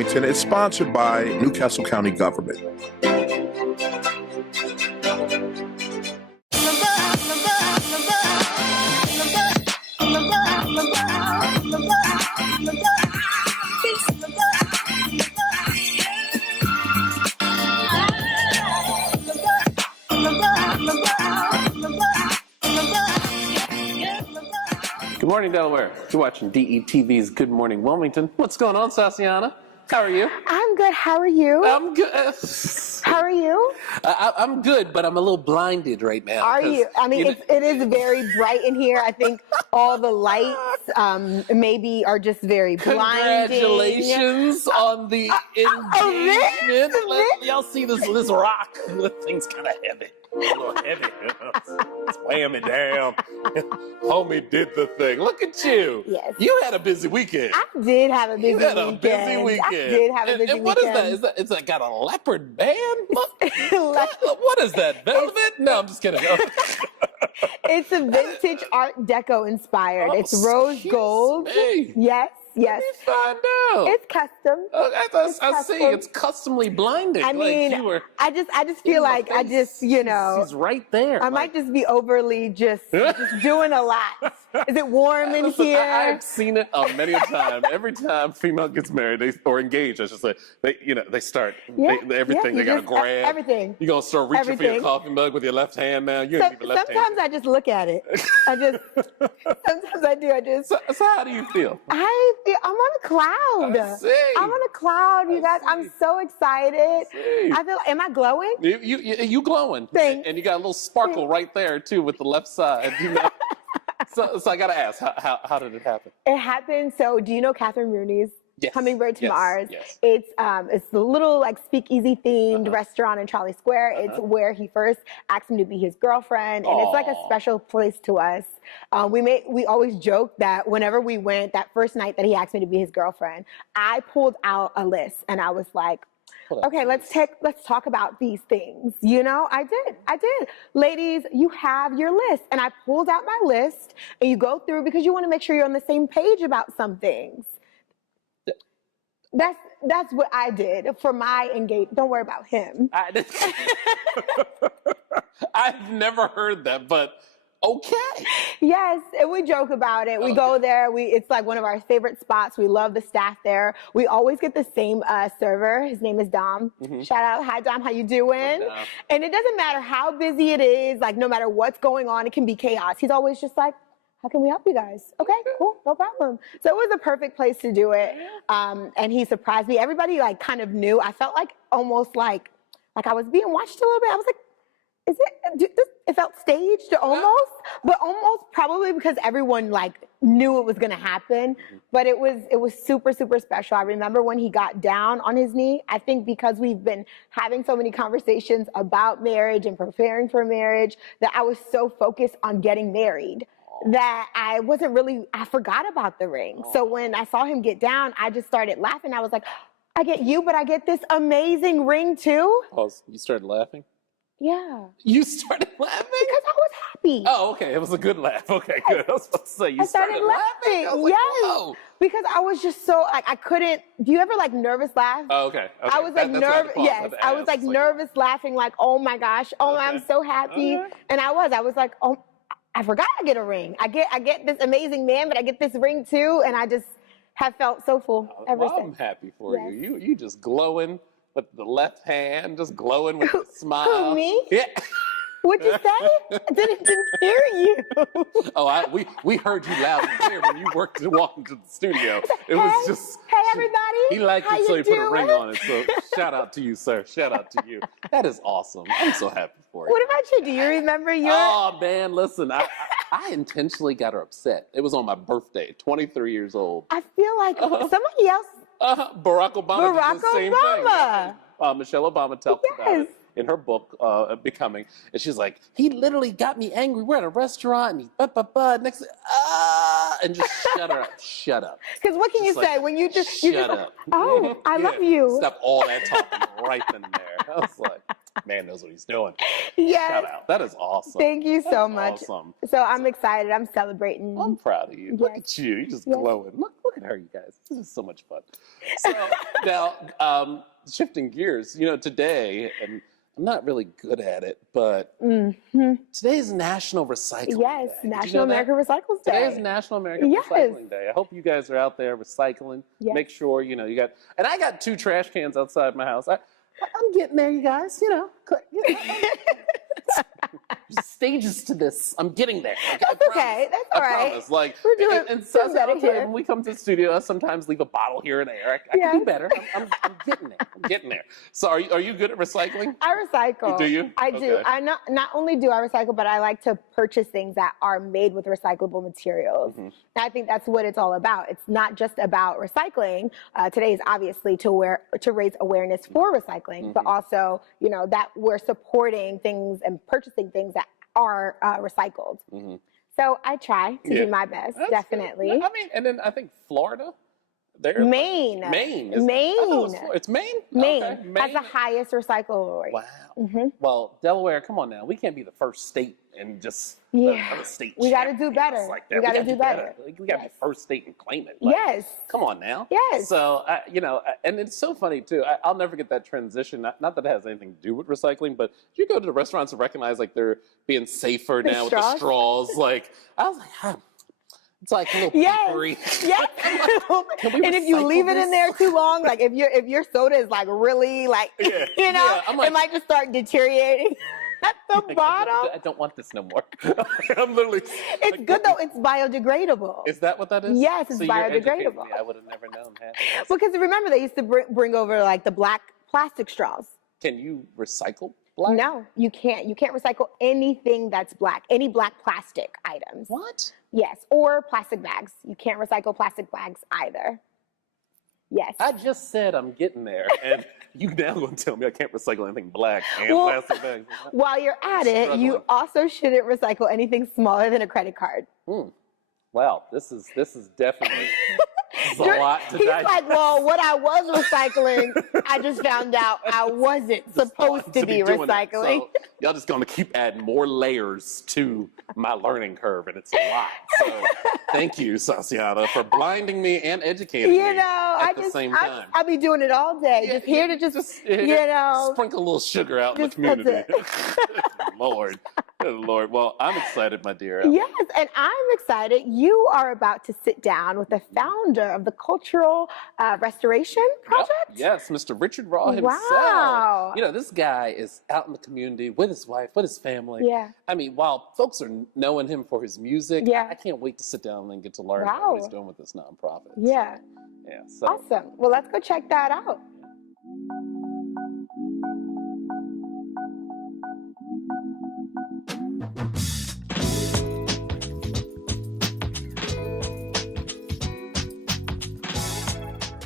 Wilmington is sponsored by Newcastle County Government. Good morning, Delaware. You're watching DETV's Good Morning Wilmington. What's going on, Sasiana? How are you? I'm good. How are you? I'm good. How are you? I'm good, but I'm a little blinded right now. Are you? I mean, it is very bright in here. I think all the lights maybe are just very blinding. Congratulations on the engagement. Y'all see this rock? The thing's kind of heavy. A little heavy. It's weighing me down. Homie did the thing. Look at you. Yes. You had a busy weekend. I did have a busy weekend. You had a busy weekend. I did have a busy weekend. And what is that? It's like got a leopard band? What is that? Velvet? No, I'm just kidding. It's a vintage Art Deco inspired. It's rose gold. Me. Yes. Yes. Let me find out. It's custom. I see. It's customly blinding. I mean, I just feel like She's right there. I might just be overly just doing a lot. Is it warm in here? I've seen it many a time. Every time female gets married or engaged, I should say, they start everything. They gotta grab everything. You gonna start reaching for your coffee mug with your left hand now. You ain't even left hand. Sometimes I just look at it. Sometimes I do. So how do you feel? I'm on a cloud. I'm on a cloud, you guys. I'm so excited. I feel. Am I glowing? You glowing? Thanks. And you got a little sparkle right there too with the left side. You know. So I gotta ask, how did it happen? It happened. So do you know Catherine Rooney's? Yes. Hummingbird to Mars. Yes. It's the little like speakeasy themed restaurant in Charlie Square. It's where he first asked me to be his girlfriend, and it's like a special place to us. We always joke that whenever we went that first night that he asked me to be his girlfriend, I pulled out a list and I was like, okay, let's talk about these things. You know, I did. Ladies, you have your list. And I pulled out my list, and you go through because you want to make sure you're on the same page about some things. That's what I did for my engagement. Don't worry about him. I've never heard that, but okay. Yes, and we joke about it. We go there. It's like one of our favorite spots. We love the staff there. We always get the same server. His name is Dom. Shout out. Hi, Dom. How you doing? And it doesn't matter how busy it is. Like, no matter what's going on, it can be chaos. He's always just like, how can we help you guys? Okay, cool, no problem. So it was a perfect place to do it. And he surprised me. Everybody like kind of knew. I felt like almost like I was being watched a little bit. I was like, it felt staged almost, but almost probably because everyone like knew it was gonna happen. But it was super, super special. I remember when he got down on his knee. I think because we've been having so many conversations about marriage and preparing for marriage that I was so focused on getting married that I forgot about the ring. So when I saw him get down, I just started laughing. I was like, I get you, but I get this amazing ring too. Pause. You started laughing? Yeah. You started laughing? Because I was happy. Oh, okay. It was a good laugh. Okay, good. I was about to say, you started laughing? I was like, yes. whoa. Because I was just so, like, I couldn't, do you ever, like, nervous laugh? Oh, okay. I was, like, nervous. Yes. I was, like, nervous laughing, like, oh, my gosh. Oh, I'm so happy. And I was like, oh, I forgot I get a ring. I get this amazing man, but I get this ring too, and I just have felt so full ever since. I'm happy for you. You just glowing with the left hand, just glowing with a smile. Who, me? Yeah. What'd you say? I didn't hear you. Oh, we heard you loud and clear when you walked into the studio. It was just. Hey, everybody. He liked How it, so he doing? put a ring on it. So shout out to you, sir. Shout out to you. That is awesome. I'm so happy for you. What about you? Do you remember your? Oh man, listen, I intentionally got her upset. It was on my birthday, 23 years old. I feel like somebody else. Barack Obama did the same thing. Michelle Obama talked about it in her book, Becoming. And she's like, he literally got me angry. We're at a restaurant and he next and just shut her up. Shut up. Because what can you say when you just shut up? Oh, I love you. Stop all that talking right then and there. I was like, man knows what he's doing. Yes. Shout out. That is awesome. Thank you so much. Awesome. So I'm excited. I'm celebrating. I'm proud of you. Look at you. You're just glowing. Look at are you guys? This is so much fun. So now, shifting gears, today, and I'm not really good at it, but today is National Recycling Day. Yes, National American Recycles Day. Today is National American Recycling Day. I hope you guys are out there recycling. Yes. Make sure, you got, and I got 2 trash cans outside my house. I'm getting there, you guys, stages to this. I'm getting there. That's okay. That's all right. I promise. Like, we're doing better here. When we come to the studio, I sometimes leave a bottle here and there. I can do better. I'm getting there. I'm getting there. So are you good at recycling? I recycle. Do you? I do. I not only do I recycle, but I like to purchase things that are made with recyclable materials. And I think that's what it's all about. It's not just about recycling. Today is obviously to raise awareness for recycling, but also, that we're supporting things and purchasing things that are recycled. So I try to do my best, definitely. Good. I mean, and then I think Florida. Maine. Maine. It's Maine? Maine Okay. has the highest recycle rate. Wow. Well, Delaware, come on now. We can't be the first state and just other state. We got to do better. Like we got to do better. We got to be first state and claim it. Yes. Come on now. Yes. So, and it's so funny too. I'll never get that transition. Not that it has anything to do with recycling, but you go to the restaurants and recognize like they're being safer now with the straws. Like, I was like, it's like a little papery. Yes. And if you leave it in there too long, like if your soda is like really like, it might just start deteriorating at the bottom. I don't want this no more. I'm literally. It's good though. It's biodegradable. Is that what that is? Yes, it's biodegradable. I would have never known that. Because remember, they used to bring over like the black plastic straws. Can you recycle black? No, you can't. You can't recycle anything that's black. Any black plastic items. What? Yes, or plastic bags. You can't recycle plastic bags either. Yes. I just said I'm getting there, and you now going to tell me I can't recycle anything black and plastic bags. While you're at it, you also shouldn't recycle anything smaller than a credit card. Wow, this is definitely a lot to digest. He's like, well, what I was recycling, I just found out I wasn't supposed to be recycling. So y'all just going to keep adding more layers to my learning curve, and it's a lot. So thank you, Sasiana, for blinding me and educating me at the same time. I'll be doing it all day. Just here to sprinkle a little sugar out in the community. Lord. Good Lord. Well, I'm excited, my dear. Yes, and I'm excited. You are about to sit down with the founder of the Cultural Restoration Project? Yes, Mr. Richard Raw himself. Wow. This guy is out in the community with his wife, with his family. Yeah. I mean, while folks are knowing him for his music, I can't wait to sit down and get to learn what he's doing with this nonprofit. Yeah. So. Awesome. Well, let's go check that out.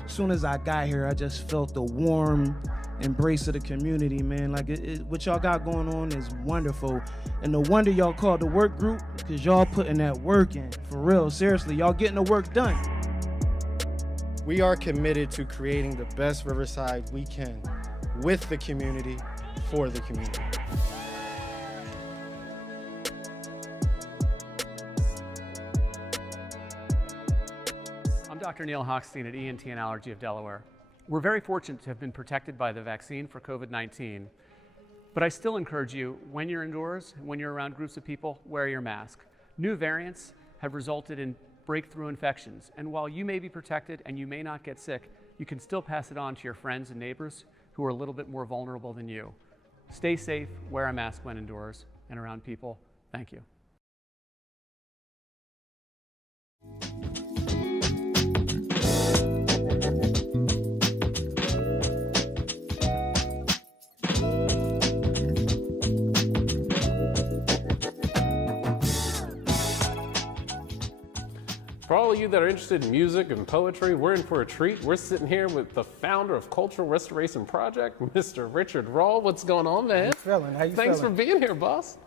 As soon as I got here, I just felt the warm embrace of the community, man. Like what y'all got going on is wonderful. And no wonder y'all called the work group, because y'all putting that work in. For real, seriously, y'all getting the work done. We are committed to creating the best Riverside we can with the community, for the community. I'm Dr. Neil Hochstein at ENT and Allergy of Delaware. We're very fortunate to have been protected by the vaccine for COVID-19, but I still encourage you, when you're indoors, when you're around groups of people, wear your mask. New variants have resulted in breakthrough infections, and while you may be protected and you may not get sick, you can still pass it on to your friends and neighbors who are a little bit more vulnerable than you. Stay safe, wear a mask when indoors and around people. Thank you. For all of you that are interested in music and poetry, we're in for a treat. We're sitting here with the founder of Cultural Restoration Project, Mr. Richard Raw. What's going on, man? How you feeling? Thanks for being here, boss.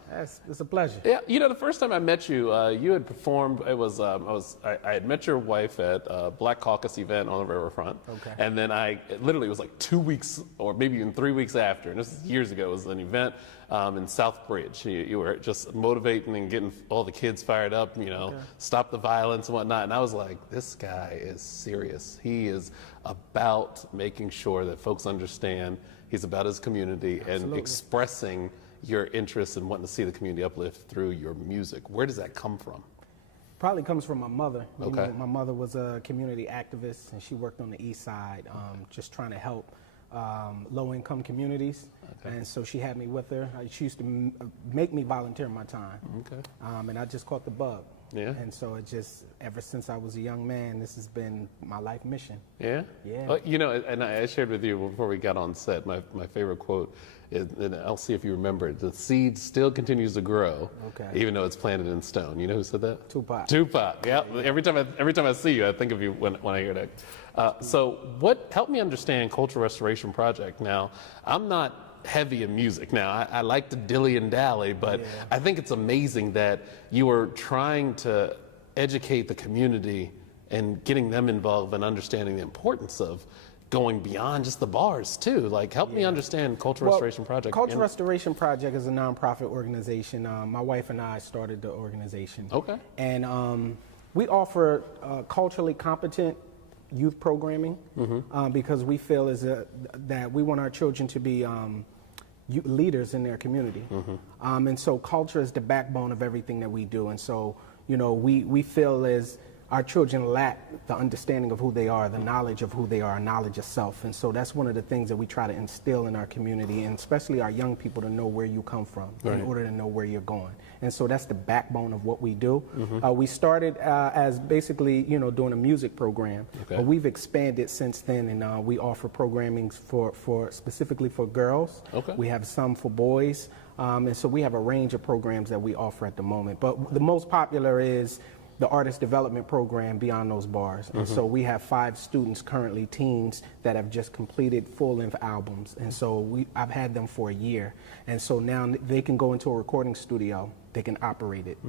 It's a pleasure. Yeah, you know, the first time I met you, you had performed. It was I had met your wife at a Black Caucus event on the riverfront. Okay. And then it was like 2 weeks or maybe even 3 weeks after, and this is years ago. It was an event in Southbridge. You were just motivating and getting all the kids fired up. You know, stop the violence and whatnot. And I was like, this guy is serious. He is about making sure that folks understand. He's about his community and expressing your interest in wanting to see the community uplift through your music. Where does that come from? Probably comes from my mother. You Okay. know, my mother was a community activist, and she worked on the east side, just trying to help low-income communities. And so she had me with her. She used to make me volunteer my time. Okay. And I just caught the bug. Yeah. And so it just, ever since I was a young man, this has been my life mission. Yeah? Yeah. You know, and I shared with you before we got on set, my favorite quote is, and I'll see if you remember it, the seed still continues to grow, even though it's planted in stone. You know who said that? Tupac. Tupac, yeah. Every time I see you, I think of you when I hear that. So help me understand Cultural Restoration Project. Now, I'm not heavy in music. Now, I like to dilly and dally, but I think it's amazing that you are trying to educate the community and getting them involved and understanding the importance of going beyond just the bars too. Like, help me understand Cultural Restoration Project. Cultural Restoration Project is a nonprofit organization. My wife and I started the organization. Okay. And we offer culturally competent youth programming because we feel that we want our children to be leaders in their community. And so culture is the backbone of everything that we do. And so, you know, we feel as our children lack the understanding of who they are, the knowledge of who they are, knowledge of self. And so that's one of the things that we try to instill in our community, and especially our young people, to know where you come from in order to know where you're going. And so that's the backbone of what we do. We started as basically, you know, doing a music program, but we've expanded since then, and we offer programming for specifically for girls. We have some for boys, and so we have a range of programs that we offer at the moment. But the most popular is the artist development program Beyond Those Bars. And so we have 5 students currently, teens, that have just completed full-length albums. And so I've had them for a year. And so now they can go into a recording studio, they can operate it.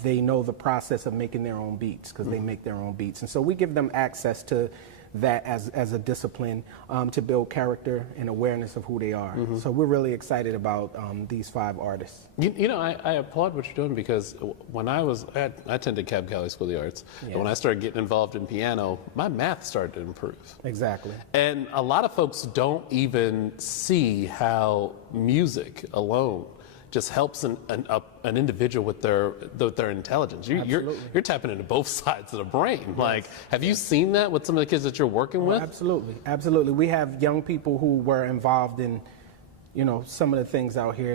They know the process of making their own beats, because they make their own beats. And so we give them access to that as a discipline to build character and awareness of who they are. So we're really excited about these 5 artists. You know, I applaud what you're doing, because when I attended Cab Cali School of the Arts, and when I started getting involved in piano, my math started to improve. Exactly. And a lot of folks don't even see how music alone just helps an individual with their intelligence. You're tapping into both sides of the brain. Like, have you seen that with some of the kids that you're working with? Absolutely, absolutely. We have young people who were involved in, you know, some of the things out here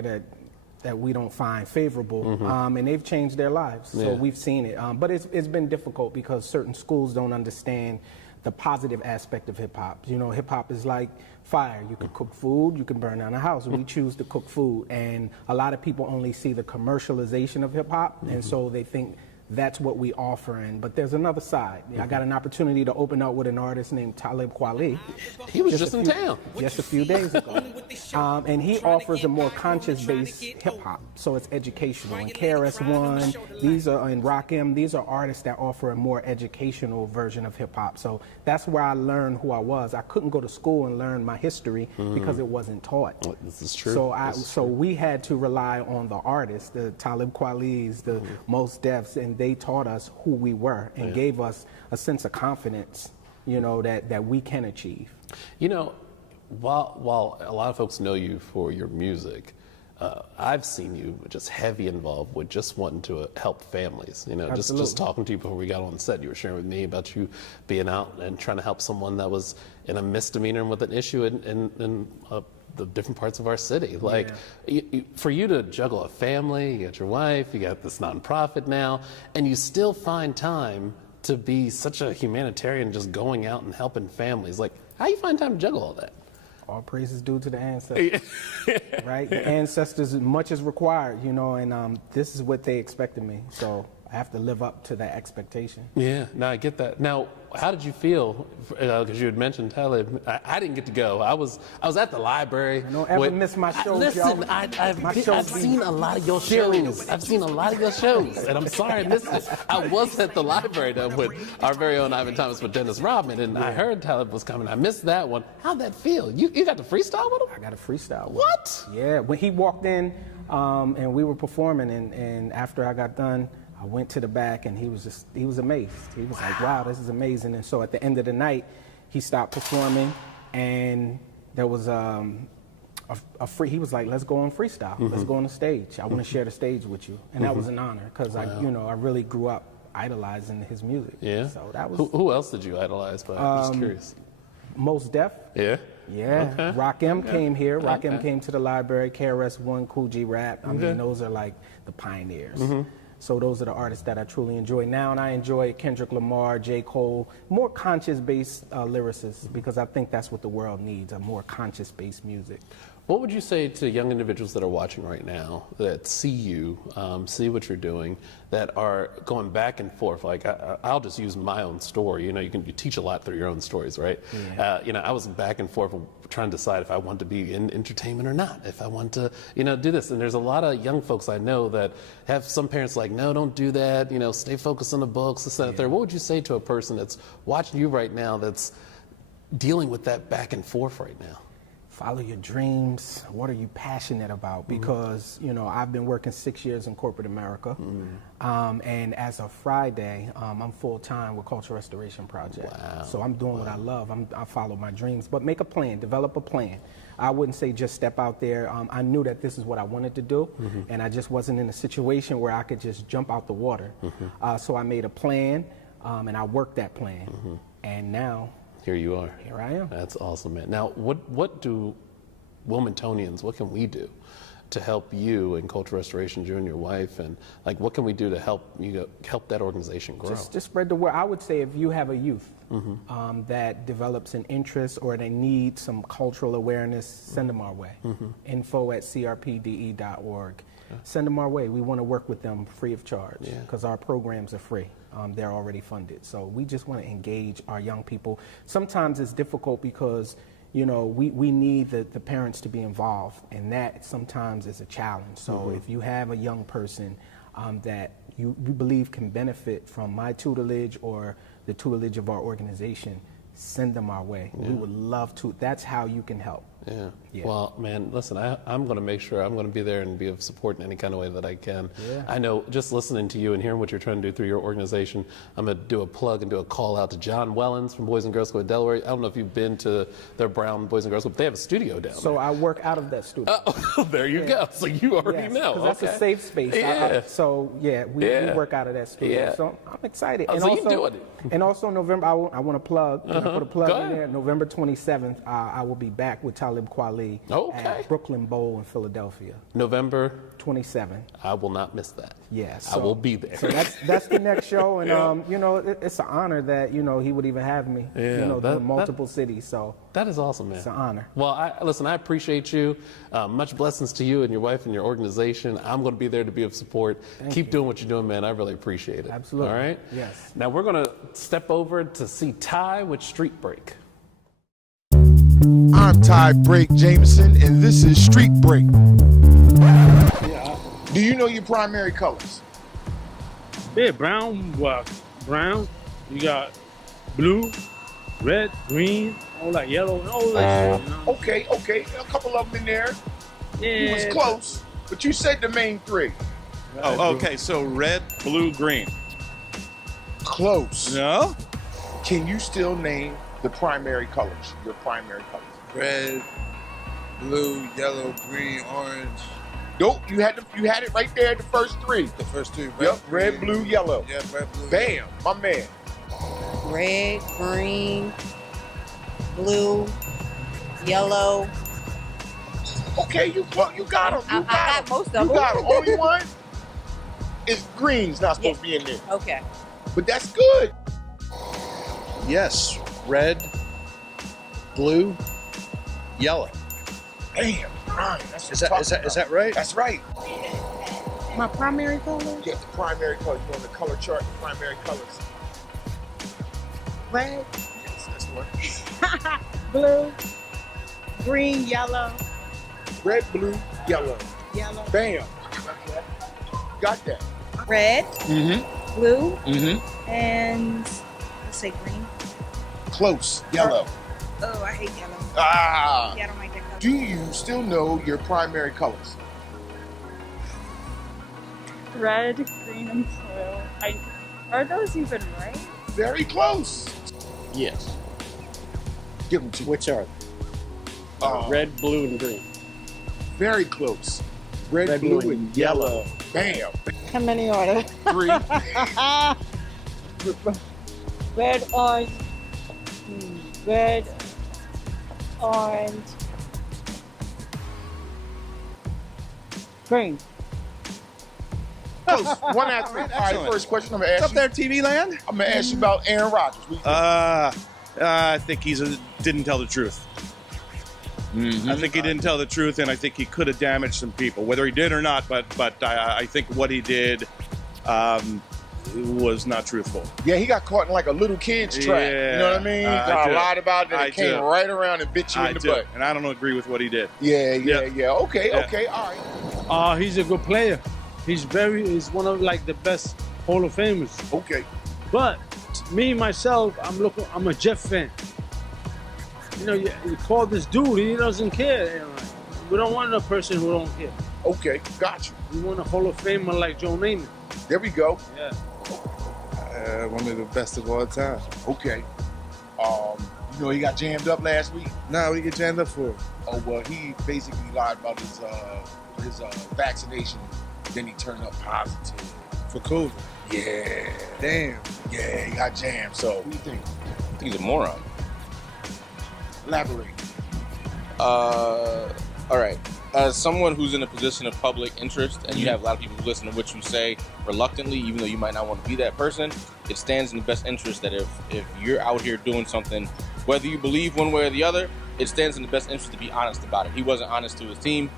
that we don't find favorable, and they've changed their lives. So we've seen it, but it's been difficult because certain schools don't understand the positive aspect of hip hop. You know, hip hop is like fire. You can cook food, you can burn down a house. We choose to cook food, and a lot of people only see the commercialization of hip hop, and so they think that's what we offer. But there's another side. I got an opportunity to open up with an artist named Talib Kweli. He was just in town just a few days ago. And he offers a more conscious-based hip-hop, so it's educational. And KRS-One, these are, and Rakim, these are artists that offer a more educational version of hip-hop. So that's where I learned who I was. I couldn't go to school and learn my history because it wasn't taught. This is true. So we had to rely on the artists, the Talib Kweli's, the Mos Def's, and they taught us who we were and gave us a sense of confidence, you know, that we can achieve. You know, while a lot of folks know you for your music, I've seen you just heavy involved with just wanting to help families. You know, just talking to you before we got on set, you were sharing with me about you being out and trying to help someone that was in a misdemeanor and with an issue in the different parts of our city. Like, for you to juggle a family, you got your wife, you got this nonprofit now, and you still find time to be such a humanitarian, just going out and helping families. Like, how you find time to juggle all that? All praise is due to the ancestors, right? The ancestors, as much as required, you know, and this is what they expected me. So I have to live up to that expectation. Yeah, no, I get that. Now, how did you feel? Because you had mentioned Talib. I didn't get to go. I was at the library. I don't ever miss my shows, Listen, y'all. I've seen a lot of your shows. I've seen a lot of your shows, and I'm sorry I missed it. I was at the library though with our very own Ivan Thomas with Dennis Rodman, and I heard Talib was coming. I missed that one. How'd that feel? You got to freestyle with him? I got a freestyle. What? Yeah, when he walked in and we were performing, and after I got done, I went to the back and he was amazed. He was like, wow, this is amazing. And so at the end of the night, he stopped performing and there was he was like, let's go on freestyle. Let's go on the stage. I want to share the stage with you. And that was an honor because I really grew up idolizing his music. Yeah. So that was. Who else did you idolize? But I'm just curious. Mos Def. Yeah. Yeah. Okay. Rakim came here. Rakim Okay. came to the library. KRS-One, Cool G Rap. I mean, those are like the pioneers. So those are the artists that I truly enjoy now, and I enjoy Kendrick Lamar, J. Cole, more conscious-based lyricists, because I think that's what the world needs, a more conscious-based music. What would you say to young individuals that are watching right now, that see you, see what you're doing, that are going back and forth? Like, I'll just use my own story. You know, you teach a lot through your own stories, right? Yeah. You know, I was back and forth trying to decide if I want to be in entertainment or not, if I want to, you know, do this. And there's a lot of young folks I know that have some parents like, no, don't do that, you know, stay focused on the books, this, that, there. What would you say to a person that's watching you right now that's dealing with that back and forth right now? Follow your dreams. What are you passionate about? Because, you know, I've been working 6 years in corporate America. And as of Friday, I'm full-time with Cultural Restoration Project. Wow. So I'm doing what I love. I follow my dreams. But make a plan. Develop a plan. I wouldn't say just step out there. I knew that this is what I wanted to do. And I just wasn't in a situation where I could just jump out the water. So I made a plan, and I worked that plan. And now, here you are. Here I am. That's awesome, man. Now, what do Wilmingtonians, what can we do to help you in Cultural Restoration, you and your wife, and like what can we do to help you help that organization grow? Just spread the word. I would say if you have a youth that develops an interest or they need some cultural awareness, send them our way. info@crpde.org. Send them our way. We want to work with them free of charge because our programs are free. They're already funded. So we just want to engage our young people. Sometimes it's difficult because, you know, we need the parents to be involved, and that sometimes is a challenge. So if you have a young person that you believe can benefit from my tutelage or the tutelage of our organization, send them our way. We would love to. That's how you can help. Yeah. Well, man, listen, I'm going to make sure I'm going to be there and be of support in any kind of way that I can. Yeah. I know just listening to you and hearing what you're trying to do through your organization, I'm going to do a plug and do a call out to John Wellens from Boys and Girls School of Delaware. I don't know if you've been to their Brown Boys and Girls School, but they have a studio down there. So I work out of that studio. Oh, there you go. So you already know. Because that's a safe space. Yeah. We work out of that studio. Yeah. So I'm excited. And so you're doing it. And also November, I want to plug. Can I put a plug Go in ahead. there? November 27th, I will be back with Talib Kweli at Brooklyn Bowl in Philadelphia. November 27. I will not miss that. Yes. I will be there. So that's the next show, and you know, it's an honor that he would even have me. Doing multiple cities. So that is awesome, man. It's an honor. Well, listen, I appreciate you. Much blessings to you and your wife and your organization. I'm going to be there to be of support. Keep doing what you're doing, man. I really appreciate it. Absolutely. All right. Yes. Now we're going to step over to see Ty with Street Break. I'm Ty Break Jameson, and this is Street Break. Do you know your primary colors? Yeah, brown. You got blue, red, green, all that yellow, and all that shit. You know? Okay. A couple of them in there. Yeah. You was close, but you said the main three. Oh, okay. So red, blue, green. Close. No? Can you still name the primary colors? Your primary colors. Red, blue, yellow, green, orange. Nope, you had it right there. The first three. The first two. Red, blue, yellow. Yeah, red, blue. Bam, my man. Red, green, blue, yellow. Okay, you got them. I got most of them. You got them. Only one is green's not supposed to be in there. Okay. But that's good. Yes. Red, blue, yellow. Damn, Ryan, that's Is that right? That's right. My primary colors? Yeah, the primary colors. You know, on the color chart, the primary colors. Red, Yes, that's one. blue, green, yellow, Red, blue, yellow. yellow. Bam. Got that. Red, Mm-hmm. blue, Mm-hmm. and let's say green. Close. Yellow. Oh, I hate yellow. Ah. Yeah, I don't like that color. Do you still know your primary colors? Red, green, and blue. Are those even right? Very close. Yes. Give them to you. Which are they? Red, blue, and green. Very close. Red, blue, and yellow. Bam. How many are there? 3. Red, orange, red, orange, green. Close. 1 out of 3. All right, first question I'm going to ask What's up you. there, TV land? I'm going to ask you about Aaron Rodgers. What do you think? I think didn't tell the truth. Mm-hmm. I think he didn't tell the truth, and I think he could have damaged some people, whether he did or not. But I think what he did was not truthful. Yeah, he got caught in like a little kid's trap. Yeah, You know what I mean? I do. Lied about it and I it came do. right around and bit you in the butt. And I don't agree with what he did. Yeah. Okay, Yeah. okay, all right. He's a good player. He's one of like the best Hall of Famers. Okay. But me myself, I'm a Jeff fan. You know, you call this dude, he doesn't care. We don't want a person who don't care. Okay, got you. We want a Hall of Famer like Joe Namath. There we go. Yeah. One of the best of all time. Okay. You know he got jammed up last week? Nah, what did he get jammed up for? Oh, well, he basically lied about his vaccination. Then he turned up positive. For COVID. Yeah. Damn. Yeah, he got jammed. So, what do you think? I think he's a moron. Elaborate. All right. As someone who's in a position of public interest, and you have a lot of people who listen to what you say reluctantly, even though you might not want to be that person, it stands in the best interest that if you're out here doing something, whether you believe one way or the other, it stands in the best interest to be honest about it. He wasn't honest to his team.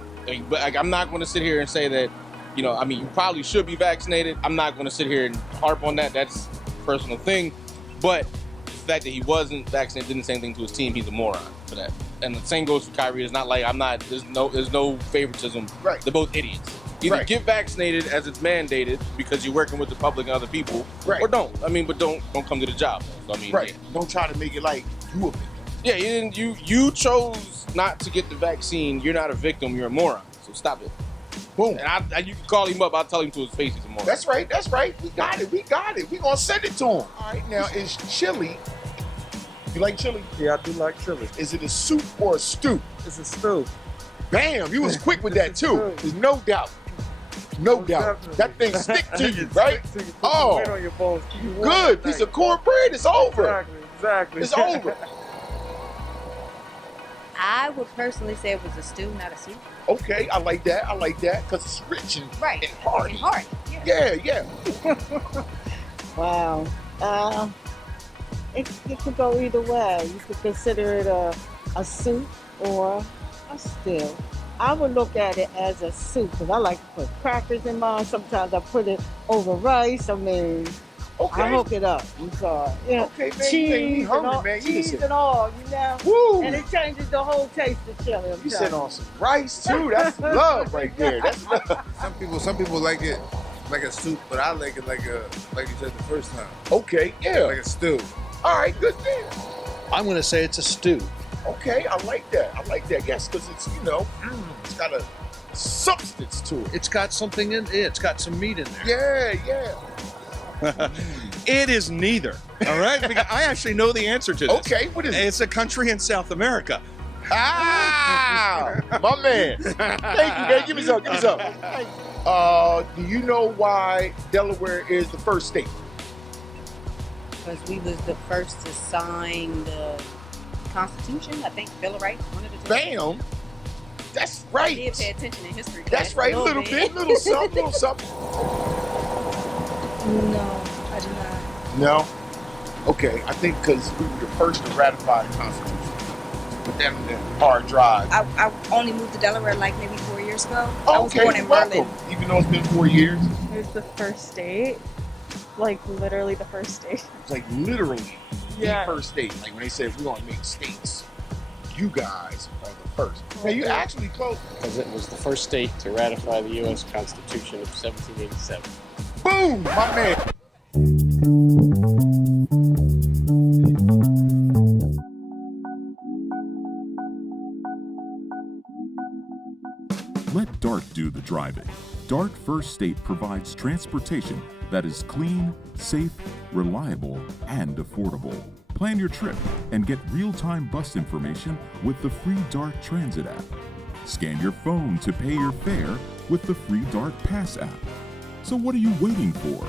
But I'm not going to sit here and say that, you probably should be vaccinated. I'm not going to sit here and harp on that. That's a personal thing. But the fact that he wasn't vaccinated didn't say anything to his team. He's a moron for that. And the same goes for Kyrie. It's not like there's no favoritism. Right. They're both idiots. Either get vaccinated as it's mandated because you're working with the public and other people, or don't. But don't come to the job. So, Right. Don't try to make it like you a victim. Yeah, you chose not to get the vaccine. You're not a victim. You're a moron. So stop it. Boom. And you can call him up. I'll tell him to his face he's a moron. That's right. We got it. We're going to send it to him. All right. Now, is chili, you like chili? Yeah, I do like chili. Is it a soup or a stew? It's a stew. Bam. You was quick with that, too. There's no doubt. No doubt. That thing stick to you, right? Oh, on your bones. Keep you warm good. at Piece night. of cornbread. It's over. Exactly. It's over. I would personally say it was a stew, not a soup. Okay, I like that. Because it's rich and Right. and hearty. And hearty. Yeah. Wow. It could go either way. You could consider it a soup or a stew. I would look at it as a soup because I like to put crackers in mine. Sometimes I put it over rice. Okay. I hook it up. So, Okay, man. cheese, You made me hungry, and all, man. You cheese just- and all, Woo. and it changes the whole taste of chili. I'm You telling said on some rice, too. That's love right there. That's love. Some people like it like a soup, but I like it like you said the first time. Okay, yeah. Like a stew. All right, good thing. I'm going to say it's a stew. Okay, I like that. Yes, because it's, it's got a substance to it. It's got something in it. It's got some meat in there. Yeah. It is neither. All right? Because I actually know the answer to this. Okay, what is it? It's a country in South America. Ah, my man. Thank you, man. Give me some. Do you know why Delaware is the first state? Because we was the first to sign the Constitution, I think, Bill of Rights, one of the two. Bam. That's right. I did pay attention in history class. That's right. A little bit, little something. No, I do not. No? Okay, I think because we were the first to ratify the Constitution. Put that on the hard drive. I only moved to Delaware like maybe 4 years years ago. I was born in welcome. Berlin. Even though it's been 4 years. It was the first date. Like, literally the first date. It's like literally Yeah. the first date. Like when they say we're going to make states, you guys are the first. Now you actually close. Because it was the first state to ratify the U.S. Constitution of 1787. Boom, my man. Let DART do the driving. DART First State provides transportation that is clean, safe, reliable, and affordable. Plan your trip and get real-time bus information with the free DART Transit app. Scan your phone to pay your fare with the free DART Pass app. So what are you waiting for?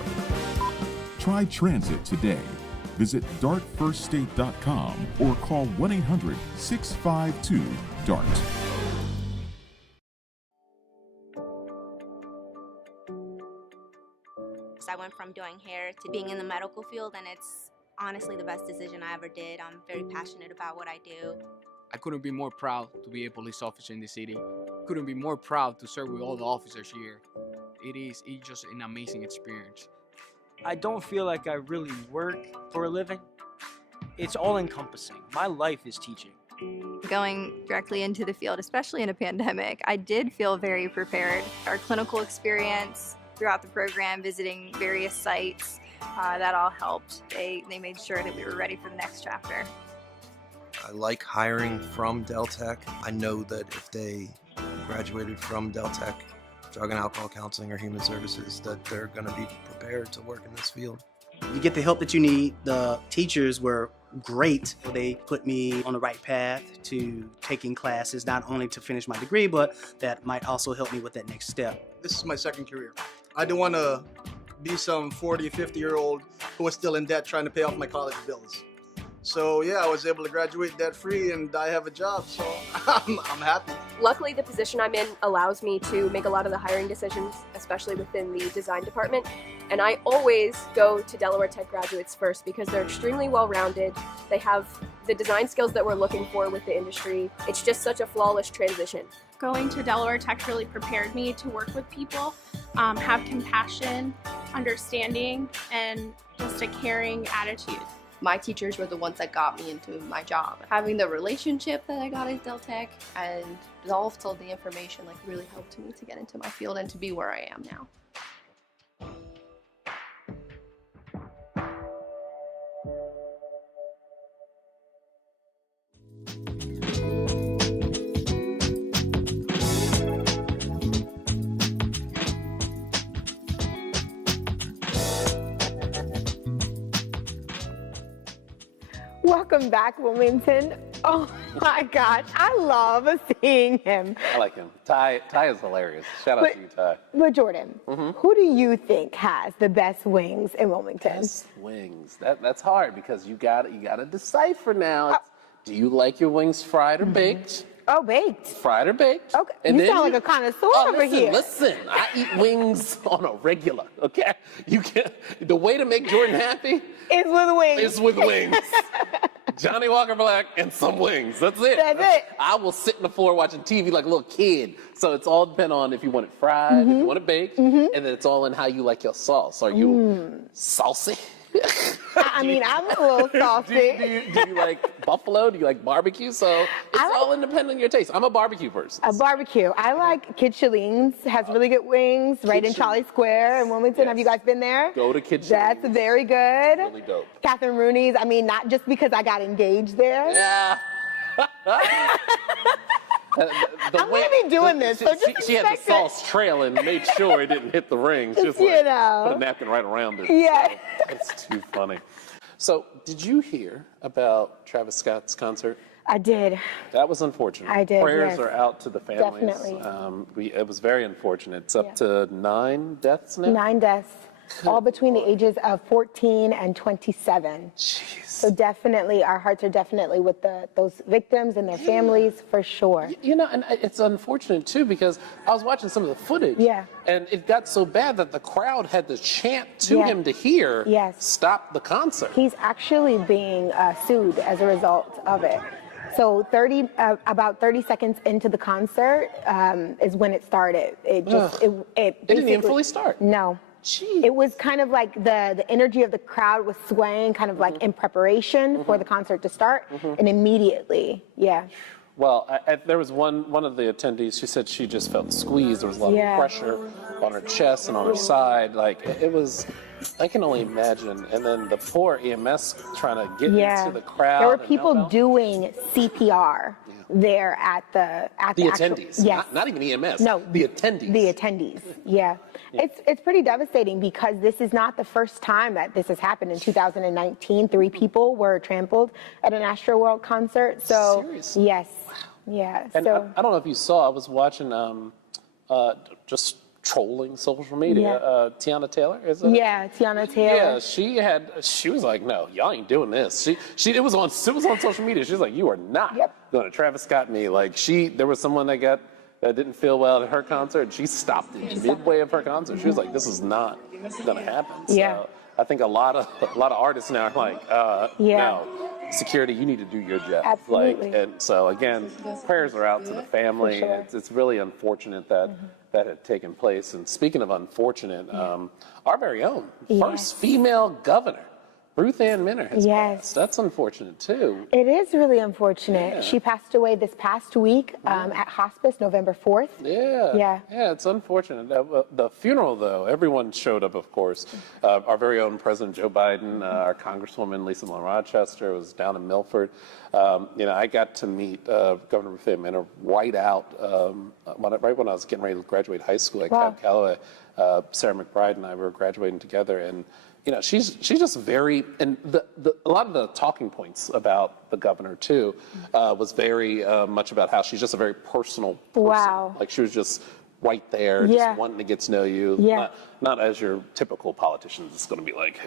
Try transit today. Visit dartfirststate.com or call 1-800-652-DART. I went from doing hair to being in the medical field, and it's honestly the best decision I ever did. I'm very passionate about what I do. I couldn't be more proud to be a police officer in the city. Couldn't be more proud to serve with all the officers here. It's just an amazing experience. I don't feel like I really work for a living. It's all encompassing. My life is teaching. Going directly into the field, especially in a pandemic, I did feel very prepared. Our clinical experience throughout the program, visiting various sites, that all helped. They made sure that we were ready for the next chapter. I like hiring from Deltech. I know that if they graduated from Deltech, drug and alcohol counseling or human services, that they're going to be prepared to work in this field. You get the help that you need. The teachers were great. They put me on the right path to taking classes, not only to finish my degree, but that might also help me with that next step. This is my second career. I didn't want to be some 40, 50-year-old who was still in debt trying to pay off my college bills. So yeah, I was able to graduate debt-free and I have a job, so I'm happy. Luckily, the position I'm in allows me to make a lot of the hiring decisions, especially within the design department. And I always go to Delaware Tech graduates first because they're extremely well-rounded. They have the design skills that we're looking for with the industry. It's just such a flawless transition. Going to Delaware Tech really prepared me to work with people, have compassion, understanding, and just a caring attitude. My teachers were the ones that got me into my job. Having the relationship that I got at Deltech and also the information really helped me to get into my field and to be where I am now. Welcome back, Wilmington. Oh my God, I love seeing him. I like him. Ty is hilarious. Shout out to you, Ty. But Jordan, who do you think has the best wings in Wilmington? Best wings. That's hard because you gotta decipher now. Do you like your wings fried or baked? Oh, baked. Fried or baked. Okay. And you then sound like a connoisseur over here. Listen, I eat wings on a regular, okay? The way to make Jordan happy is with wings. Is with wings. Johnny Walker Black and some wings. That's it. That's it. I will sit on the floor watching TV like a little kid. So it's all depend on if you want it fried, if you want it baked, and then it's all in how you like your sauce. Are you saucy? I mean, I'm a little saucy. Do you like buffalo? Do you like barbecue? So it's all independent of your taste. I'm a barbecue person. A barbecue. I like Kid Shalene's. Has really good wings right in Charlie Square in Wilmington. Have you guys been there? Go to Kid Shalene's. That's very good. Really dope. Catherine Rooney's. I mean, not just because I got engaged there. Yeah. I'm going to be doing this. So just she had the sauce trailing, made sure it didn't hit the ring. She was you like, know. put a napkin right around it. Yeah. So, it's too funny. So, did you hear about Travis Scott's concert? I did. That was unfortunate. I did, Prayers yes. are out to the families. Definitely. It was very unfortunate. It's up to 9 deaths now? 9 deaths. All between the ages of 14 and 27. Jeez. So definitely, our hearts are definitely with those victims and their families, for sure. You know, and it's unfortunate, too, because I was watching some of the footage. Yeah. And it got so bad that the crowd had to chant to him to hear, stop the concert. He's actually being sued as a result of it. So about 30 seconds into the concert is when it started. It just it didn't even fully start. No. Jeez. It was kind of like the energy of the crowd was swaying, kind of like in preparation for the concert to start, and immediately, yeah. Well, there was one of the attendees. She said she just felt squeezed. There was a lot of pressure on her chest and on her side. Like it was, I can only imagine. And then the poor EMS trying to get into the crowd. There were people doing CPR there at the attendees. Yes. Not even EMS. No, the attendees. The attendees. Yeah. It's pretty devastating because this is not the first time that this has happened. In 2019, 3 people were trampled at an Astroworld concert. So seriously? Yes. Yeah. And So I don't know if you saw. I was watching just trolling social media. Tiana Taylor, is it? yeah, Tiana Taylor. Yeah, she was like, no, y'all ain't doing this. It was on social media. She was like, you are not going to Travis Scott me. Like there was someone that didn't feel well at her concert, and she stopped it midway of her concert. She was like, this is not going to happen. So I think a lot of artists now are like, no, security, you need to do your job. Absolutely. And so again, prayers are out to the family. Sure. It's really unfortunate that had taken place. And speaking of unfortunate, our very own first female governor, Ruth Ann Minner, has passed. That's unfortunate too. It is really unfortunate. Yeah. She passed away this past week at hospice, November 4th. Yeah, it's unfortunate. The funeral, though, everyone showed up, of course. Our very own President Joe Biden, our Congresswoman Lisa Malone Rochester was down in Milford. I got to meet Governor Ruth Ann Minner right when I was getting ready to graduate high school at Cab Calloway. Sarah McBride and I were graduating together, and she's just very, and a lot of the talking points about the governor too was very much about how she's just a very personal person. Wow. Like she was just right there, just wanting to get to know you. Not as your typical politician is going to be like,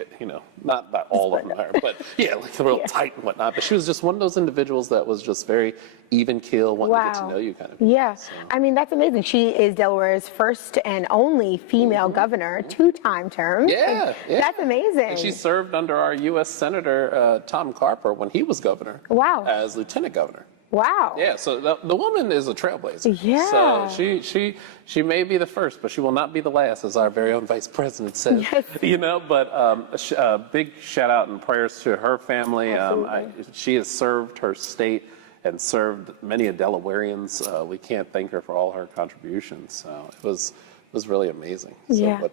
not all of them are, but like real tight and whatnot. But she was just one of those individuals that was just very even keel, wanting to get to know you kind of. Yeah. So. I mean, that's amazing. She is Delaware's first and only female governor, 2-time terms. Yeah. That's amazing. And she served under our U.S. Senator Tom Carper when he was governor. Wow. As lieutenant governor. Wow. Yeah, so the woman is a trailblazer. Yeah. So she may be the first, but she will not be the last, as our very own vice president said. Yes. But a big shout out and prayers to her family. She has served her state and served many Delawareans. We can't thank her for all her contributions. So it was really amazing.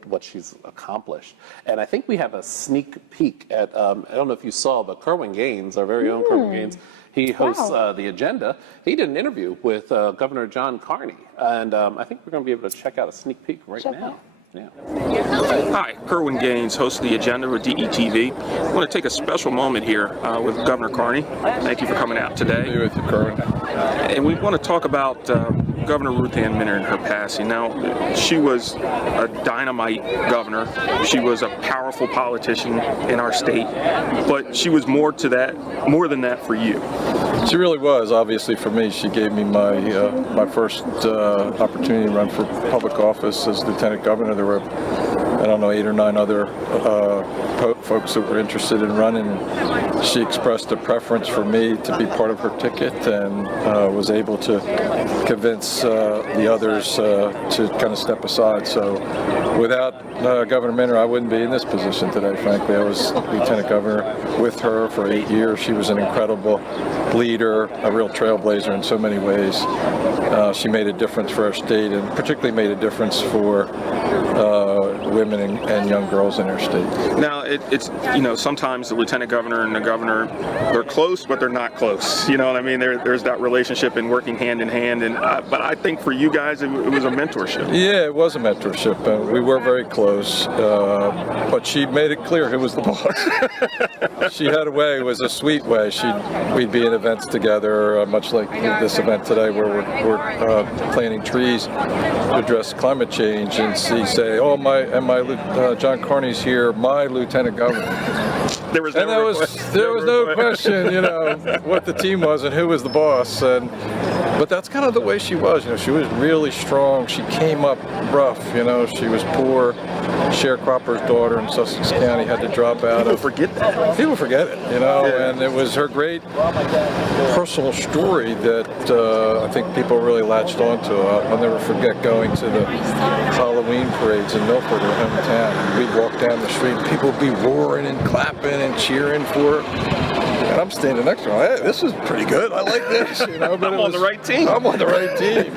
What she's accomplished. And I think we have a sneak peek at, I don't know if you saw, but Kerwin Gaines, our very own Kerwin Gaines, he hosts The Agenda. He did an interview with Governor John Carney, and I think we're going to be able to check out a sneak peek right now. Yeah. Hi, Kerwin Gaines, host of The Agenda with DETV. I want to take a special moment here with Governor Carney. Thank you for coming out today. Be with you, Kerwin. And we want to talk about Governor Ruth Ann Minner and her passing. Now, she was a dynamite governor. She was a powerful politician in our state, but she was more than that for you. She really was. Obviously, for me, she gave me my first opportunity to run for public office as lieutenant governor. There were, 8 or 9 other folks that were interested in running. She expressed a preference for me to be part of her ticket, and was able to convince the others to kind of step aside. So without Governor Minner, I wouldn't be in this position today, frankly. I was lieutenant governor with her for 8 years. She was an incredible leader, a real trailblazer in so many ways. She made a difference for our state, and particularly made a difference for women and young girls in our state. Now, it's sometimes the lieutenant governor and the governor, they're close, but they're not close. You know what I mean? There's that relationship and working hand in hand. But I think for you guys, it was a mentorship. Yeah, it was a mentorship. We were very close, but she made it clear who was the boss. She had a way. It was a sweet way. We'd be in events together, much like this event today, where we're planting trees to address climate change, and she'd say, "Oh, John Carney's here, my lieutenant governor." There was no question, what the team was and who was the boss. But that's kind of the way she was. She was really strong. She came up rough. She was poor. sharecropper's daughter in Sussex County had to drop out. People forget that. People forget it, you know, and it was her great personal story that I think people really latched onto. I'll never forget going to the Halloween parades in Milford, her hometown. We'd walk down the street, people would be roaring and clapping and cheering for her. And I'm standing next to her. Hey, this is pretty good. I like this. You know, but I'm on the right team. I'm on the right team.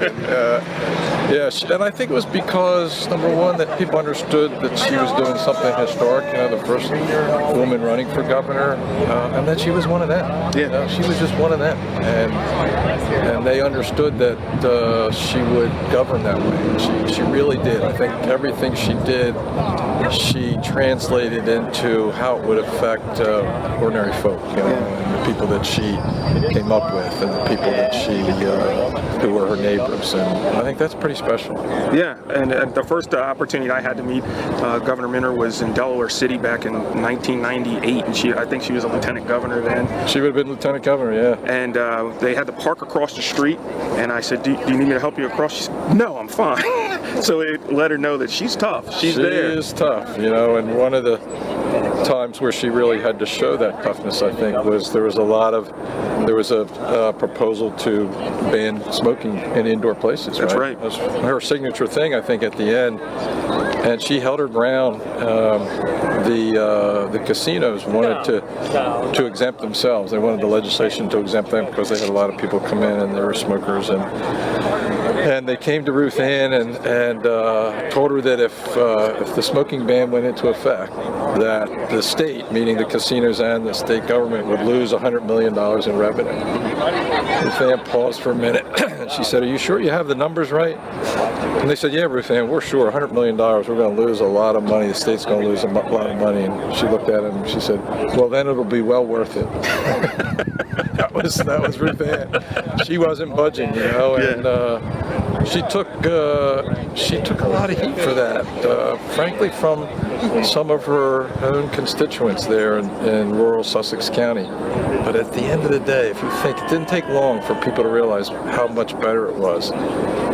And I think it was because, number one, that people understood that she was doing something historic. You know, the first woman running for governor, and that she was one of them. Yeah, you know, she was just one of them, and they understood that she would govern that way. And she really did. I think everything she did, she translated into how it would affect ordinary folk. You know, and the people that she came up with, and the people that she who were her neighbors, and I think that's pretty special. Yeah, and the first opportunity I had to meet Governor Minner was in Delaware City back in 1998, and I think she was a lieutenant governor then. She would have been lieutenant governor, yeah. And they had to park across the street, and I said, do you need me to help you across? She said, no, I'm fine. So it let her know that she's tough. She's there. She is tough, you know, and one of the times where she really had to show that toughness, I think, was there was a proposal to ban smoking in indoor places. That's right. That was her signature thing, I think, at the end, and she held her ground. The casinos wanted to exempt themselves. They wanted the legislation to exempt them because they had a lot of people come in and they were smokers, and they came to Ruth Ann and told her that if the smoking ban went into effect, that the state, meaning the casinos and the state government, would lose $100 million in revenue. Ruth Ann paused for a minute, and she said, "Are you sure you have the numbers right?" And they said, "Yeah, Ruth Ann, we're sure. $100 million, we're going to lose a lot of money. The state's going to lose a lot of money." And she looked at him and she said, "Well, then it'll be well worth it." That was Ruth Ann. She wasn't budging, you know, and she took a lot of heat for that, frankly, from some of her own constituents there in rural Sussex County. But at the end of the day, if you think, it didn't take long for people to realize how much better it was.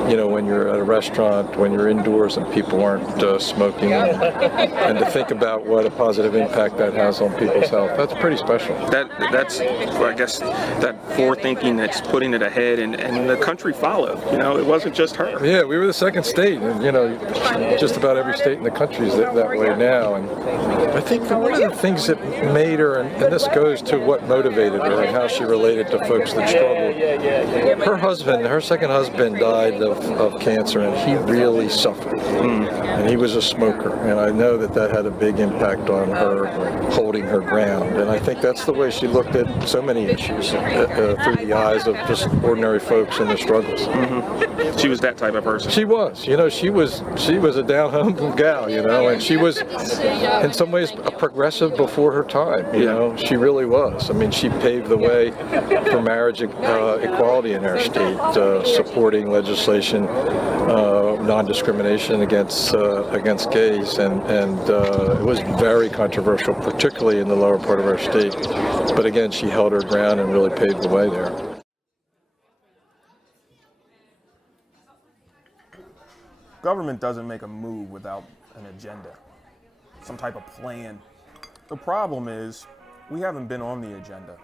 You know, when you're at a restaurant, when you're indoors and people aren't smoking, and to think about what a positive impact that has on people's health, that's pretty special. That's, I guess, that forethinking that's putting it ahead, and the country followed. You know, it wasn't just her. Yeah, we were the second state, and you know, just about every state in the country is that way now. And I think that one of the things that made her, and this goes to what motivated her and how she related to folks that struggled. Her second husband died of cancer, and he really suffered. And he was a smoker, and I know that had a big impact on her holding her ground. And I think that's the way she looked at so many issues, through the eyes of just ordinary folks and their struggles. She was that type of person. She was, you know, she was a down-home gal, you know, and she was in some ways a progressive before her time, you know. She really was. I mean, she paved the way for marriage equality in our state, supporting legislation, non-discrimination against gays, and it was very controversial, particularly in the lower part of our state. But again, she held her ground and really paved the way there. Government doesn't make a move without an agenda, some type of plan. The problem is we haven't been on the agenda.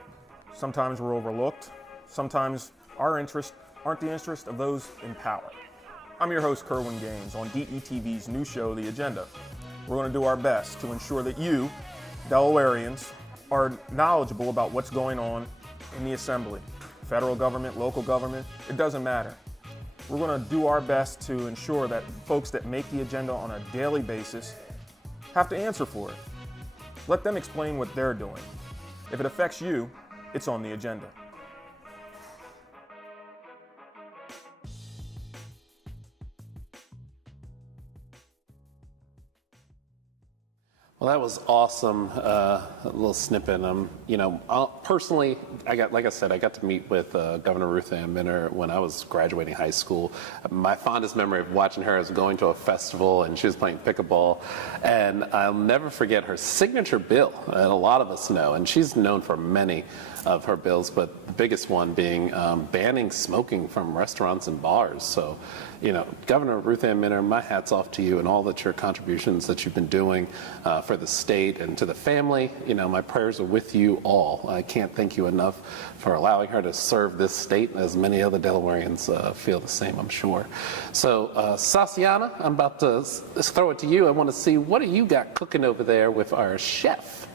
Sometimes we're overlooked. Sometimes our interests aren't the interests of those in power. I'm your host, Kerwin Gaines, on DETV's new show, The Agenda. We're going to do our best to ensure that you, Delawareans, are knowledgeable about what's going on in the Assembly. Federal government, local government, it doesn't matter. We're going to do our best to ensure that folks that make the agenda on a daily basis have to answer for it. Let them explain what they're doing. If it affects you, it's on the agenda. Well, Well, that was awesome. A little snippet. You know, personally, like I said, I got to meet with Governor Ruth Ann Minner when I was graduating high school. My fondest memory of watching her is going to a festival and she was playing pickleball. And I'll never forget her signature bill, and a lot of us know, and she's known for many of her bills, but the biggest one being banning smoking from restaurants and bars. So, you know, Governor Ruth Ann Minner, my hat's off to you and all that your contributions that you've been doing for the state and to the family. You know, my prayers are with you all. I can't thank you enough for allowing her to serve this state, as many other Delawareans feel the same, I'm sure. So, Sasiana, I'm about to throw it to you. I want to see, what do you got cooking over there with our chef?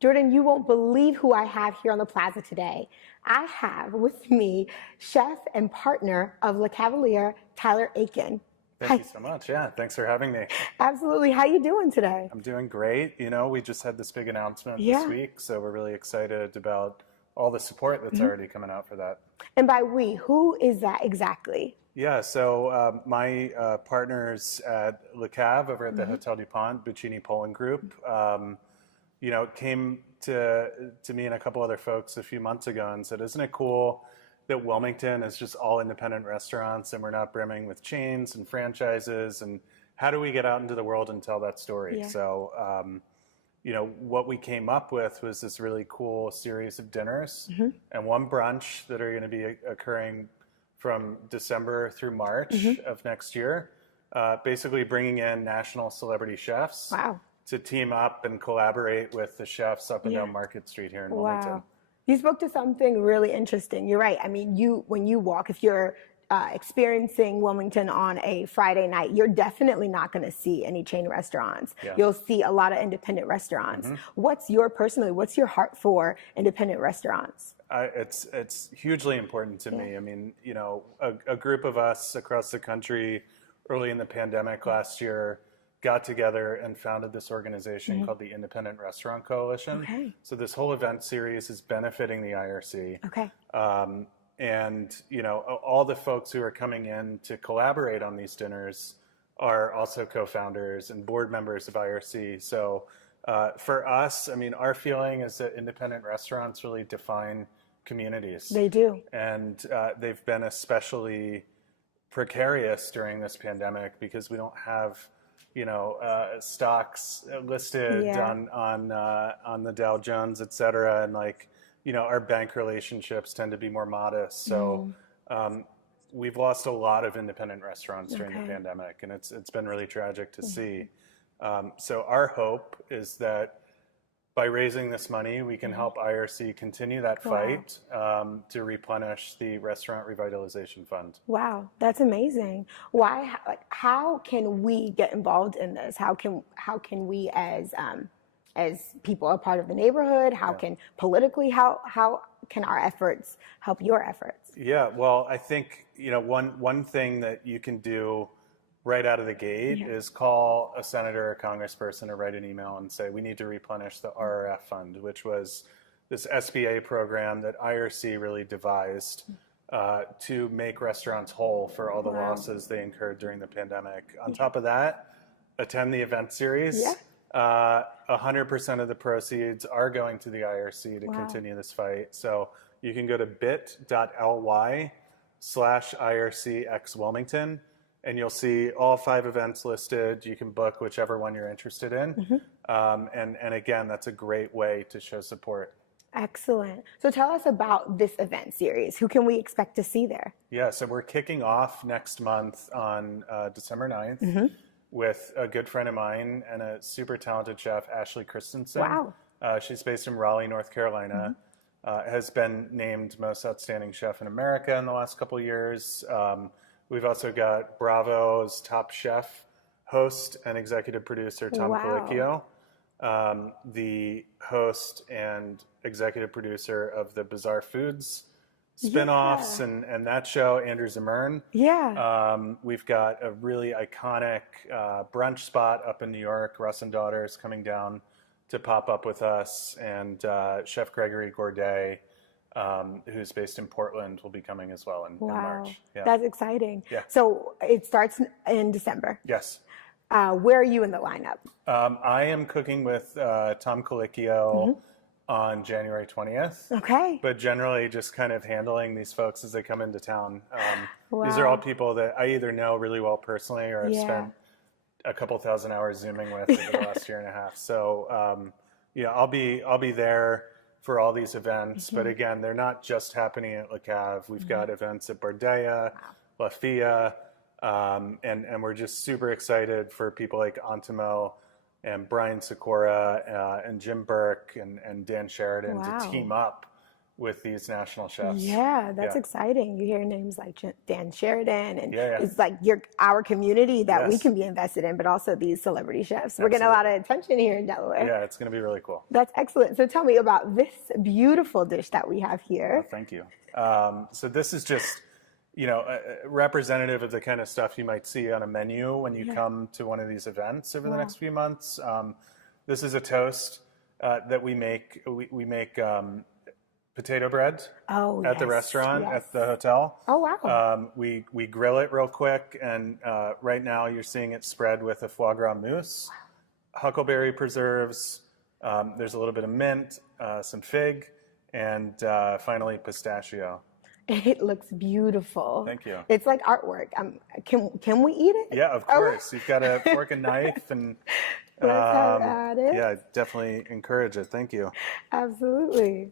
Jordan, you won't believe who I have here on the plaza today. I have with me chef and partner of Le Cavalier, Tyler Akin. Thank you so much. Yeah, thanks for having me. Absolutely. How you doing today? I'm doing great. You know, we just had this big announcement this week, so we're really excited about all the support that's already coming out for that. And by we, who is that exactly? Yeah, so my partners at Le Cav over at the Hotel du Pont, Buccini Poland Group, you know, came to me and a couple other folks a few months ago and said, isn't it cool that Wilmington is just all independent restaurants and we're not brimming with chains and franchises, and how do we get out into the world and tell that story? Yeah. So, you know, what we came up with was this really cool series of dinners and one brunch that are going to be occurring from December through March of next year, basically bringing in national celebrity chefs. Wow. To team up and collaborate with the chefs up and down Market Street here in Wilmington. Wow. You spoke to something really interesting. You're right. I mean, when you walk, if you're experiencing Wilmington on a Friday night, you're definitely not going to see any chain restaurants. Yeah. You'll see a lot of independent restaurants. What's your heart for independent restaurants? It's hugely important to me. I mean, you know, a group of us across the country early in the pandemic last year got together and founded this organization called the Independent Restaurant Coalition. Okay. So this whole event series is benefiting the IRC. Okay. And, you know, all the folks who are coming in to collaborate on these dinners are also co-founders and board members of IRC. So for us, I mean, our feeling is that independent restaurants really define communities. They do. And they've been especially precarious during this pandemic because we don't have, you know, stocks listed on the Dow Jones, et cetera. And like, you know, our bank relationships tend to be more modest. So we've lost a lot of independent restaurants during the pandemic, and it's been really tragic to see. So our hope is that by raising this money, we can help IRC continue that fight to replenish the Restaurant Revitalization Fund. Wow, that's amazing. Why? How can we get involved in this? How can we, as people, are part of the neighborhood? How can politically? How can our efforts help your efforts? Yeah, well, I think, you know, one thing that you can do right out of the gate is call a senator or congressperson or write an email and say, we need to replenish the RRF fund, which was this SBA program that IRC really devised to make restaurants whole for all the losses they incurred during the pandemic. On top of that, attend the event series. 100% of the proceeds are going to the IRC to continue this fight. So you can go to bit.ly/IRCX-Wilmington, and you'll see all 5 events listed. You can book whichever one you're interested in. And again, that's a great way to show support. Excellent. So tell us about this event series. Who can we expect to see there? Yeah, so we're kicking off next month on December 9th with a good friend of mine and a super talented chef, Ashley Christensen. Wow. She's based in Raleigh, North Carolina. Has been named Most Outstanding Chef in America in the last couple of years. We've also got Bravo's Top Chef host and executive producer, Tom Colicchio, the host and executive producer of the Bizarre Foods spinoffs and that show, Andrew Zimmern. We've got a really iconic brunch spot up in New York, Russ and Daughters, coming down to pop up with us, and Chef Gregory Gourdet, who's based in Portland, will be coming as well in March. That's exciting. Yeah. So it starts in December. Yes. Where are you in the lineup? I am cooking with Tom Colicchio on January 20th. Okay. But generally just kind of handling these folks as they come into town. These Wow. are all people that I either know really well personally or I've Yeah. spent a couple thousand hours Zooming with over the last year and a half. So, I'll be there for all these events. But again, they're not just happening at Le Cave. We've got events at Bardea, La Fia, and we're just super excited for people like Antimo and Brian Sikora and Jim Burke and Dan Sheridan Wow. to team up with these national chefs. Yeah, that's Yeah. exciting. You hear names like Dan Sheridan, and Yeah, yeah. it's like our community that we Yes. can be invested in, but also these celebrity chefs. We're getting a lot of attention here in Delaware. Yeah, it's going to be really cool. That's excellent. So tell me about this beautiful dish that we have here. Oh, thank you. So this is just, representative of the kind of stuff you might see on a menu when you come to one of these events over the next few months. This is a toast that we make. We make potato bread at the restaurant, at the hotel. Oh, wow. We grill it real quick, and right now you're seeing it spread with a foie gras mousse, huckleberry preserves, there's a little bit of mint, some fig, and finally pistachio. It looks beautiful. Thank you. It's like artwork. Can we eat it? Yeah, of course. You've got a fork and knife, and Let's have at it. yeah, definitely encourage it. Thank you. Absolutely.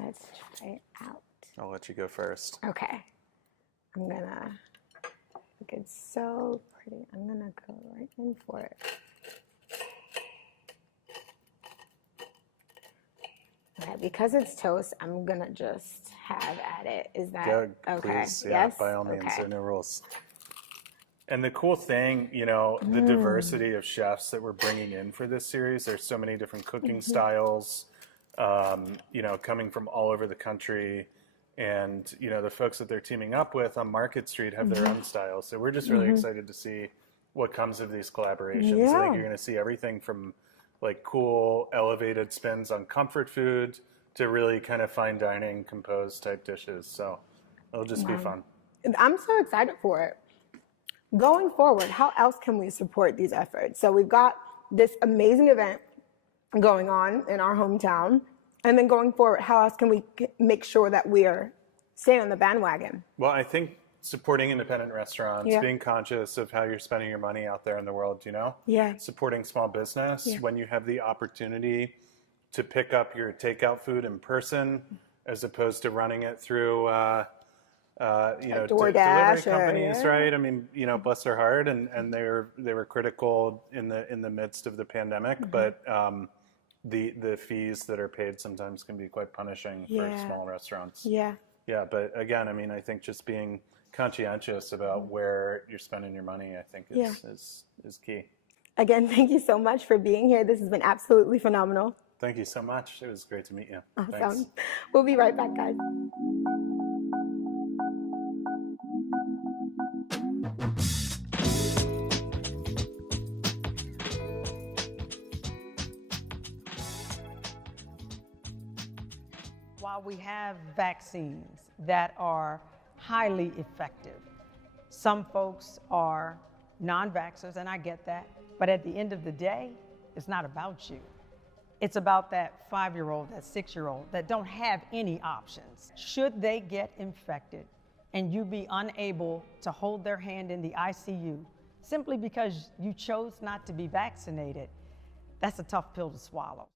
Let's try it out. I'll let you go first. Okay. I'm gonna, look, it's so pretty. I'm gonna go right in for it. Okay, because it's toast, I'm gonna just have at it. Is that Go, okay? please. Yeah, Yes? by all means. Okay. There are no rules. And the cool thing, the diversity of chefs that we're bringing in for this series, there's so many different cooking styles, coming from all over the country. And, the folks that they're teaming up with on Market Street have their own styles. So we're just really excited to see what comes of these collaborations. Yeah. I think you're going to see everything from like cool elevated spins on comfort food to really kind of fine dining composed type dishes. So it'll just be fun. I'm so excited for it. Going forward, how else can we support these efforts? So we've got this amazing event going on in our hometown. And then going forward, how else can we make sure that we are staying on the bandwagon? Well, I think supporting independent restaurants, Yeah. being conscious of how you're spending your money out there in the world, Yeah. supporting small business Yeah. when you have the opportunity to pick up your takeout food in person as opposed to running it through, DoorDash delivery or- companies, yeah. right? I mean, bless their heart, and they were critical in the midst of the pandemic, but the fees that are paid sometimes can be quite punishing for small restaurants. Yeah. Yeah, but again, I mean, I think just being conscientious about where you're spending your money, I think is key. Again, thank you so much for being here. This has been absolutely phenomenal. Thank you so much. It was great to meet you. Awesome. Thanks. We'll be right back, guys. While we have vaccines that are highly effective, some folks are non-vaxxers, and I get that, but at the end of the day, it's not about you. It's about that 5-year-old, that 6-year-old that don't have any options. Should they get infected and you be unable to hold their hand in the ICU simply because you chose not to be vaccinated, that's a tough pill to swallow.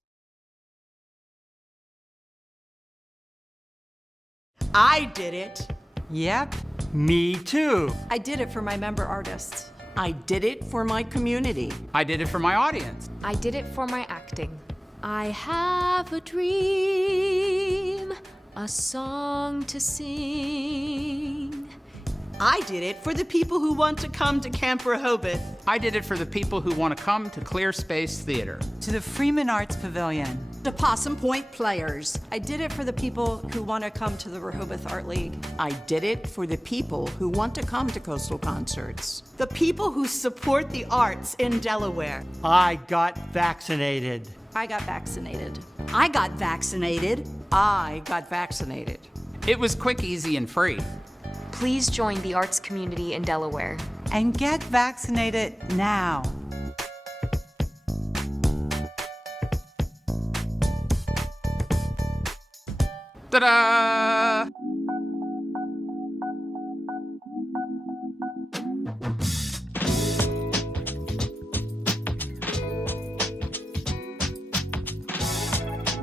I did it. Yep, me too. I did it for my member artists. I did it for my community. I did it for my audience. I did it for my acting. I have a dream, a song to sing. I did it for the people who want to come to Camp Rehoboth. I did it for the people who want to come to Clear Space Theater. To the Freeman Arts Pavilion. The Possum Point Players. I did it for the people who want to come to the Rehoboth Art League. I did it for the people who want to come to Coastal Concerts. The people who support the arts in Delaware. I got vaccinated. I got vaccinated. I got vaccinated. I got vaccinated. It was quick, easy, and free. Please join the arts community in Delaware. And get vaccinated now. Ta-da!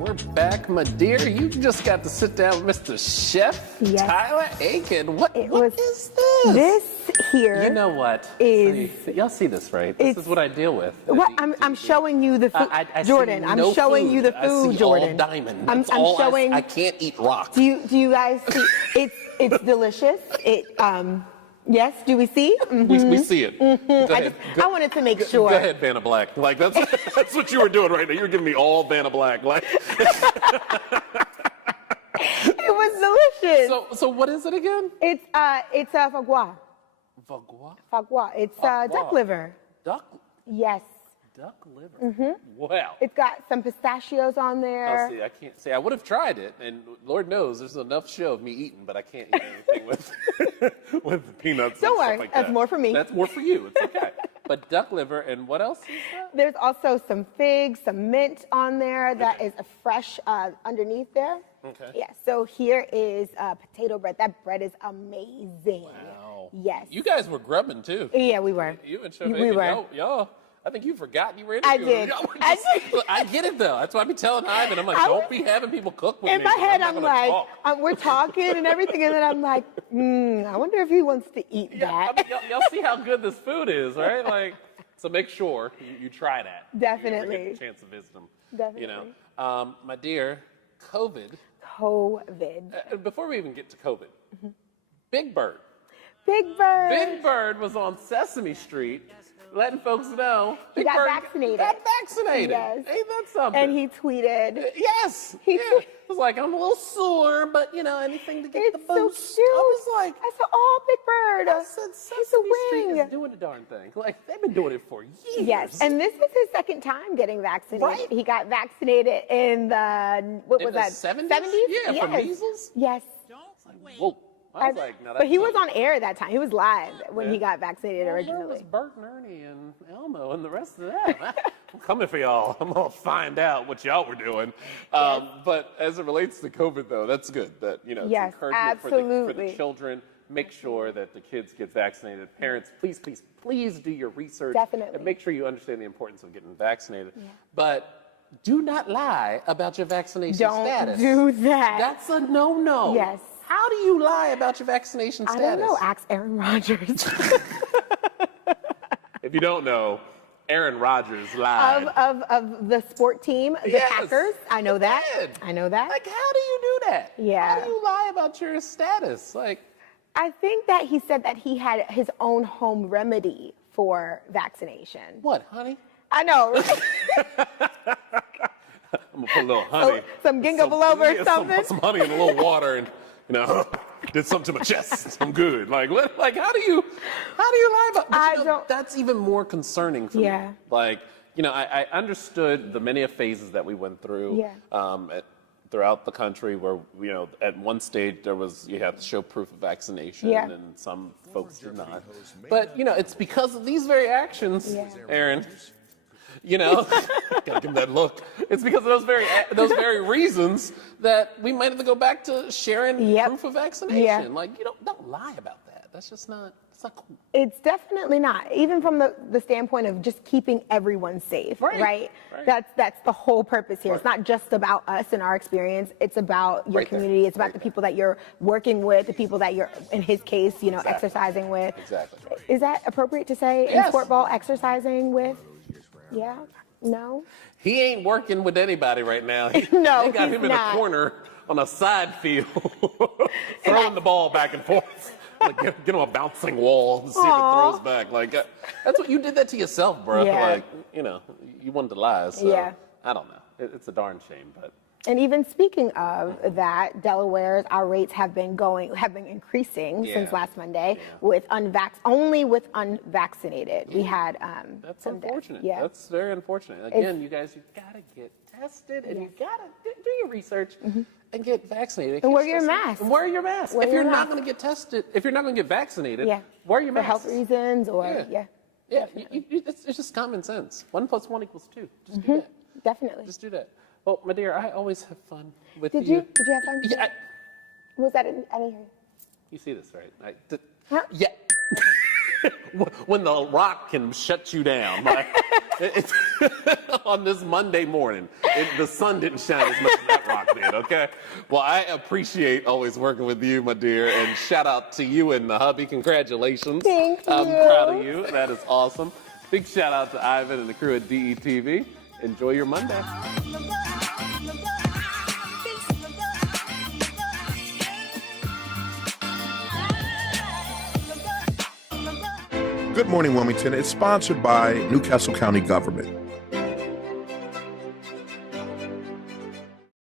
We're back, my dear. You just got to sit down with Mr. Chef Tyler Akin. What is this? This here. You know what? Is y'all see this, right? This is what I deal with. What I'm showing you the food, I Jordan. see I'm no showing food. you the food, I see Jordan. all diamond. I'm That's all showing. I can't eat rock. Do you guys see? It's delicious. Yes. Do we see? We see it. Go ahead. I wanted to make sure. Go ahead, Vanna Black. Like that's what you were doing right now. You're giving me all Vanna Black. Like It was delicious. So what is it again? It's foie gras. Foie gras? Foie gras. It's duck liver. Duck? Yes. Duck liver. Wow. It's got some pistachios on there. Oh, see, I can't say I would have tried it, and Lord knows there's enough show of me eating, but I can't eat anything with peanuts. Don't and worry, stuff like that's that. more for me. That's more for you. It's okay. But duck liver, and what else is that? There's also some figs, some mint on there that is a fresh underneath there. Okay. Yeah, so here is potato bread. That bread is amazing. Wow. Yes. You guys were grubbing too. Yeah, we were. You and Chef We Akin, were. y'all. I think you forgot you were I interviewing. did. Y'all were just- I get it though. That's why I be telling Ivan. I'm like, don't be having people cook with me. In my head, not I'm gonna like, talk. we're talking and everything, and then I'm like, I wonder if he wants to eat that. Y'all see how good this food is, right? Like, so make sure you try that. Definitely. You get the chance to visit them. Definitely. You know, my dear, COVID. Before we even get to COVID, Big Bird. Big Bird. Big Bird was on Sesame Street, letting folks know. He Big got Bird vaccinated. Got vaccinated. Yes. Ain't that something? And he tweeted. Yes. He was like, I'm a little sore, but you know, anything to get the boost. So cute. I was like, I said, oh, Big Bird. I said, Sesame Street is doing the darn thing. Like, they've been doing it for years. Yes, and this was his second time getting vaccinated. Right. He got vaccinated in the, what was that? 70s? 70s? Yeah, yes. for measles? Yes. Whoa. I was like, no, that's But he was on air that time. He was live when he got vaccinated Where was originally. Bert and Ernie and Elmo and the rest of that? I'm coming for y'all. I'm going to find out what y'all were doing. But as it relates to COVID, though, that's good. That, you know, it's Yes, encouragement for absolutely. the children. Make sure that the kids get vaccinated. Parents, please, please, please do your research. Definitely. And make sure you understand the importance of getting vaccinated. Yeah. But do not lie about your vaccination status. Don't do that. That's a no-no. Yes. How do you lie about your vaccination status? I don't know. Ask Aaron Rodgers. If you don't know, Aaron Rodgers lied. of the sport team, the Packers. I know that. I know that. Like, how do you do that? Yeah. How do you lie about your status? Like, I think that he said that he had his own home remedy for vaccination. What, honey? I know. I'm gonna put a little honey. Some ginkgo biloba or something. Some honey in a little water, and you know, did something to my chest. I'm good. Like, like, how do you lie about? But, you know, that's even more concerning for me. Like, you know, I understood the many phases that we went through. Throughout the country, where you know, at one stage you had to show proof of vaccination, and some folks did not. But you know, it's because of these very actions, Aaron. You know, gotta give him that look. It's because of those very reasons that we might have to go back to sharing proof of vaccination. Like, you don't lie about that. That's just not. It's not cool. It's definitely not. Even from the standpoint of just keeping everyone safe, right? That's the whole purpose here. It's not just about us and our experience. It's about your community. It's about the people that you're working with, the people that you're, in his case, you know, exercising with. Exactly. Is that appropriate to say in sport ball, exercising with? Yeah? No? He ain't working with anybody right now. No, they got he's him in not. a corner on a side field, throwing the ball back and forth. Like, get him a bouncing wall to see if it throws back. Like, that's what you did that to yourself, bro. Yeah. Like, you know, you wanted to lie. So Yeah. I don't know. It's a darn shame, but And even speaking of that, Delaware's, our rates have been increasing since last Monday with only with unvaccinated. We had That's unfortunate. Yeah. That's very unfortunate. Again, you guys, you gotta get tested and you gotta do your research and get vaccinated. And wear your mask. And wear your mask. Wear if your you're not mask. going to get tested, if you're not going to get vaccinated, wear your For mask. health reasons or, Yeah, it's just common sense. 1 + 1 = 2. Just do that. Definitely. Just do that. Well, my dear, I always have fun with Did you have fun? Yeah. Was that? I didn't hear you. You see this, right? Yeah. When the rock can shut you down, right? On this Monday morning, the sun didn't shine as much as that rock did, okay? Well, I appreciate always working with you, my dear, and shout out to you and the hubby. Congratulations. Thank you. I'm proud of you. That is awesome. Big shout out to Ivan and the crew at DETV. Enjoy your Monday. Good Morning Wilmington is sponsored by Newcastle County Government.